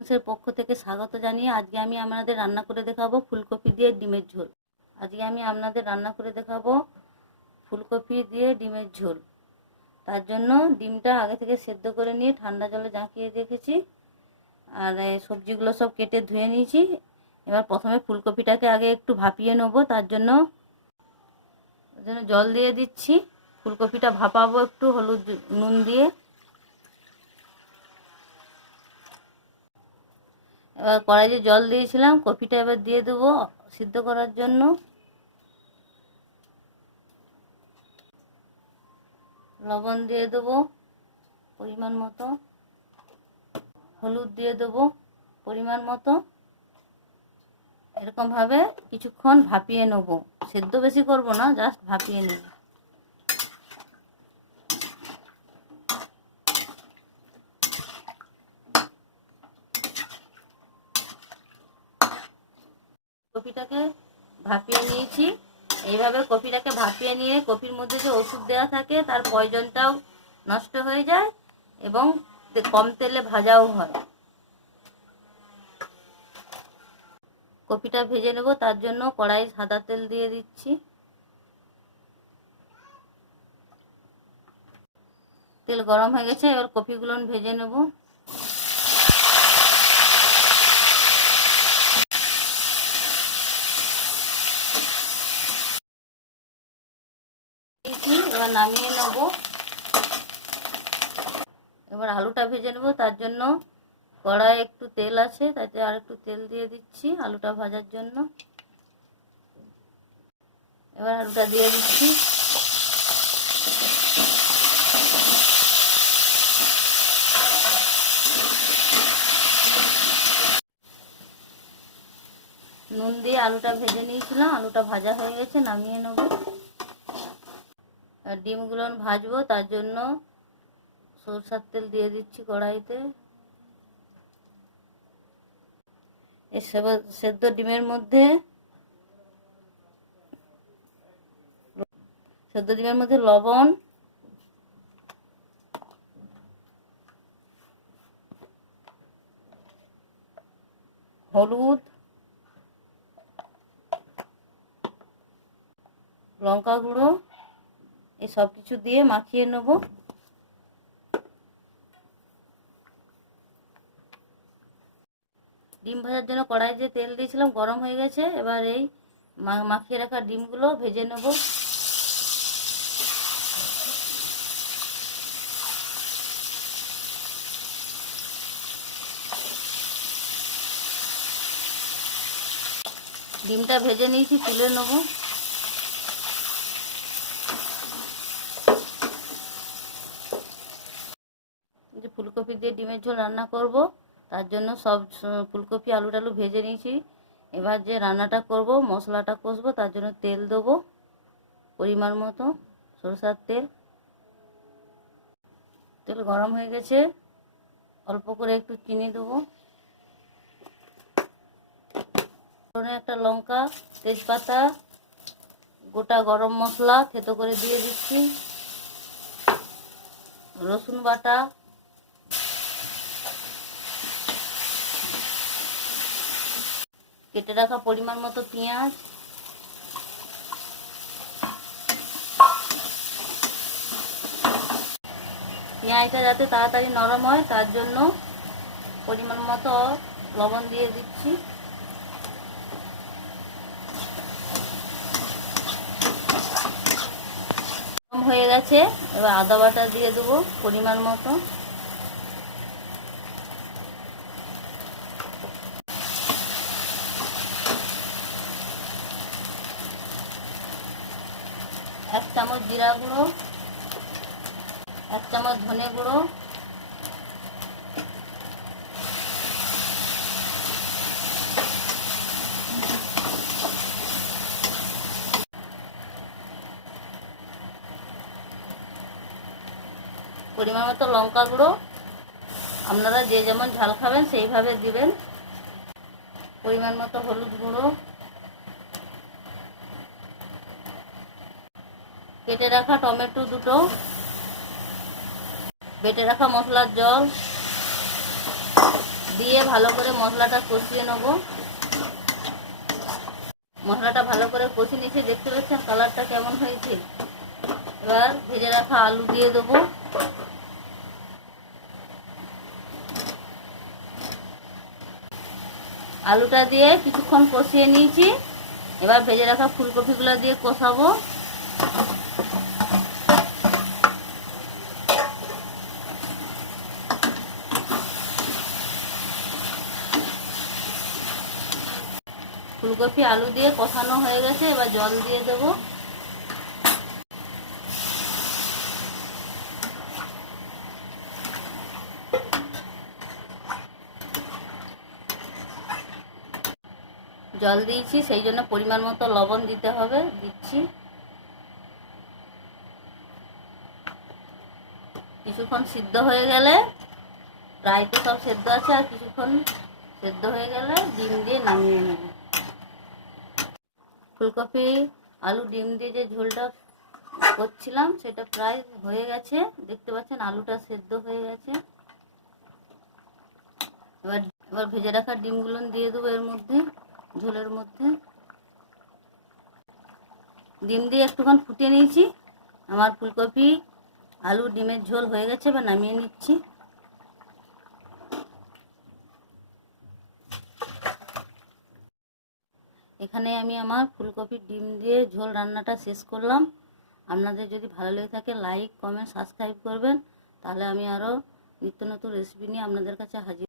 মানুষের পক্ষ থেকে স্বাগত জানিয়ে আজকে আমি আপনাদের রান্না করে দেখাবো ফুলকপি দিয়ে ডিমের ঝোল। আজকে আমি আপনাদের রান্না করে দেখাবো ফুলকপি দিয়ে ডিমের ঝোল। তার জন্য ডিমটা আগে থেকে সেদ্ধ করে নিয়ে ঠান্ডা জলে ঝাঁকিয়ে রেখেছি, আর সবজিগুলো সব কেটে ধুয়ে নিয়েছি। এবার প্রথমে ফুলকপিটাকে আগে একটু ভাপিয়ে নেবো, তার জন্য জল দিয়ে দিচ্ছি। ফুলকপিটা ভাপাবো একটু হলুদ নুন দিয়ে। এবার কড়াইতে জল দিয়েছিলাম, কপিটা এবার দিয়ে দেবো সিদ্ধ করার জন্য। লবণ দিয়ে দেবো পরিমাণ মতো, হলুদ দিয়ে দেবো পরিমাণ মতো। এরকম ভাবে কিছুক্ষণ ভাপিয়ে নেবো, সেদ্ধ বেশি করব না, জাস্ট ভাপিয়ে নেব। কপিটাকে ভাপিয়ে নিয়েছি। এইভাবে কপিটাকে ভাপিয়ে নিয়ে কপির মধ্যে যে ওষুধ দেওয়া থাকে তার পয়জনটাও নষ্ট হয়ে যায় এবং কম তেলে ভাজাও হয়। কপিটা ভেজে নেব, তার জন্য কড়াই সাদা তেল দিয়ে দিচ্ছি। তেল গরম হয়ে গেছে, এবার কপিগুলো ভেজে নেব। এবার নামিয়ে নেব। এবার আলুটা ভেজে নেব, তার জন্য কড়াইয়ে একটু তেল আছে, তাতে আর একটু তেল দিয়ে দিচ্ছি আলুটা ভাজার জন্য। এবার আলুটা দিয়ে দিচ্ছি। নুন দিয়ে আলুটা ভেজে নিয়েছিলাম, আলুটা ভাজা হয়ে গেছে, নামিয়ে নেব। আর ডিমগুলো ভাজবো, তার জন্য সরষের তেল দিয়ে দিচ্ছি কড়াইতে। এই সেদ্ধ ডিমের মধ্যে লবণ, হলুদ, লঙ্কা গুঁড়ো এই সব কিছু দিয়ে মাখিয়ে নেব। ডিম ভাজার জন্য কড়াই যে তেল দিয়েছিলাম গরম হয়ে গেছে। এবার এই মাখিয়ে রাখা ডিমগুলো ভেজে নেব। ডিমটা ভেজে নিয়েছি, তুলে নেব। যে ফুলকপি দিয়ে ডিমের ঝোল রান্না করব, তার জন্য সব ফুলকপি আলু টালু ভেজে নিয়েছি। এবার যে রান্নাটা করব, মশলাটা কষবো, তার জন্য তেল দেবো পরিমাণ মতো, সরষের তেল। তেল গরম হয়ে গেছে, অল্প করে একটু চিনি দেবো, একটা লঙ্কা, তেজপাতা, গোটা গরম মশলা থেতো করে দিয়ে দিচ্ছি, রসুন বাটা, কেটে রাখা পরিমাণ মতো পেঁয়াজ, পেঁয়াজটা যাতে তাড়াতাড়ি নরম হয় তার জন্য পরিমাণ মতো লবণ দিয়ে দিচ্ছি। নরম হয়ে গেছে, এবার আদা বাটা দিয়ে দেবো পরিমাণ মতো। এক চামচ জিরা গুঁড়ো, এক চামচ ধনে গুঁড়ো, পরিমাণ মতো লঙ্কা গুঁড়ো। আপনারা যে যেমন ঝাল খাবেন সেইভাবে দিবেন। পরিমাণ মতো হলুদ গুঁড়ো, কেটে রাখা টমেটো দুটো, বেটে রাখা মশলার জল, দিয়ে ভালো করে মশলাটা কষিয়ে নেব। মশলাটা ভালো করে কষিয়ে নিয়েছি, দেখতে পাচ্ছেন কালারটা কেমন হয়েছে। এবার ভেজে রাখা আলু দিয়ে দেবো। আলুটা দিয়ে কিছুক্ষণ কষিয়ে নিয়েছি। এবার ভেজে রাখা ফুলকপিগুলো দিয়ে কষাবো। ফুলকপি আলু দিয়ে কষানো হয়ে গেছে, এবার জল দিয়ে দেবো। জল দিয়েছি, সেই জন্য পরিমাণ মতো লবণ দিতে হবে, দিচ্ছি। কিছুক্ষণ সিদ্ধ হয়ে গেলে, প্রায় তো সব সেদ্ধ আছে, আর কিছুক্ষণ সেদ্ধ হয়ে গেলে ডিম দিয়ে নামিয়ে নেব। ফুলকপি আলু ডিম দিয়ে যে ঝোলটা করছিলাম সেটা প্রায় হয়ে গেছে, দেখতে পাচ্ছেন আলুটা সেদ্ধ হয়ে গেছে। এবার এবার ভেজে রাখা ডিমগুলো দিয়ে দেবো এর মধ্যে, ঝোলের মধ্যে। ডিম দিয়ে একটুক্ষণ ফুটিয়ে নিয়েছি। আমার ফুলকপি আলু ডিমের ঝোল হয়ে গেছে, এবার নামিয়ে নিচ্ছি। এখানে আমি আমার ফুলকপির ডিম দিয়ে ঝোল রান্নাটা শেষ করলাম। আপনাদের যদি ভালো লেগে থাকে লাইক, কমেন্ট, সাবস্ক্রাইব করবেন, তাহলে আমি আরও নিত্য নতুন রেসিপি নিয়ে আপনাদের কাছে হাজির।